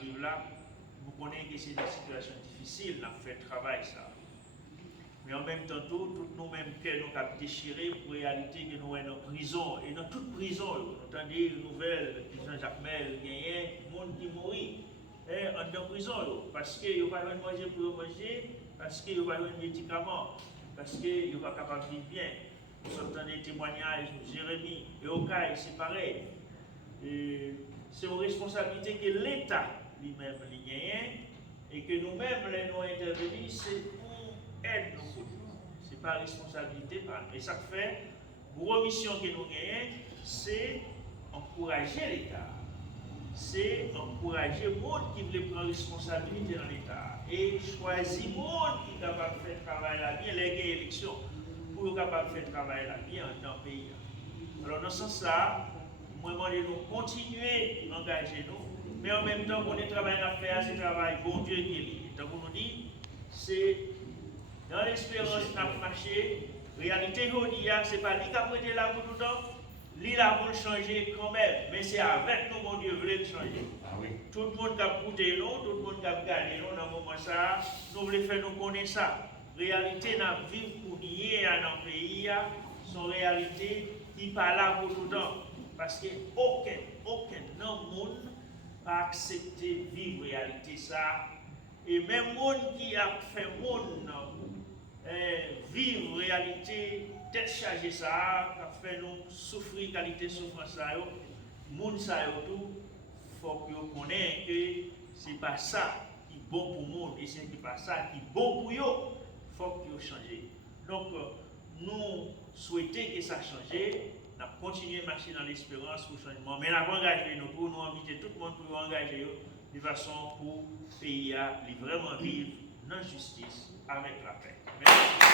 vivre là, vous connaissez que c'est des situations difficiles, on a fait travail ça. Mais en même temps, tout nous-mêmes que nous avons déchiré pour réalité que nous sommes en prison. Et dans toute prison, vous entendez une nouvelle, Jean-Jacques Mel, il y a des gens qui mourent en prison. Parce qu'ils n'ont pas de manger pour manger, parce qu'ils n'ont pas de médicaments, parce qu'ils ne sont pas capables de vivre bien. Nous entendons des témoignages, Jérémie et Okaï, c'est pareil. C'est une responsabilité que l'État lui-même a et que nous-mêmes, les nous intervenir, c'est pour aider nos coûts. Ce n'est pas responsabilité. Et ça fait, la mission que nous gagnons, c'est encourager l'État. C'est encourager le monde qui veut prendre responsabilité dans l'État. Et choisir le monde qui est capable de faire travail là bien, les élections, pour être capable de faire travail là bien dans le pays. Alors, dans ce sens-là, moi, je demande de continuer à engager nous, mais en même temps, qu'on ait travail à faire, c'est travail bon Dieu qui est lié. Donc, on nous dit, c'est dans l'espérance qu'on a marché, réalité, ce n'est pas lui qui a prêté là pour tout le temps, lui là pour le changer quand même, mais c'est avec nous, mon Dieu, veut le changer. Ah oui. Tout le monde qui a écouté nous, tout le monde qui a regardé nous dans ce moment ça, nous voulons faire nous connaître ça. Réalité, nous vivons pour nier dans le pays, son réalité qui n'est pas là pour tout le temps. Parce qu'aucun monde n'a accepté de vivre réalité ça. Et même monde qui a fait monde vivre réalité, tête chargée ça, qui a fait nous souffrir, qualité souffrance ça, monde ça tout, faut que vous connaissiez que c'est pas ça qui est bon pour le monde et c'est pas ça qui est bon pour eux. Il faut que vous changiez. Donc, nous souhaitons que ça change. Nous continuons à marcher dans l'espérance pour le changement. Mais nous avons engagé nous pour nous inviter tout le monde pour nous engager de façon pour le pays à vraiment vivre dans la justice avec la paix. Merci.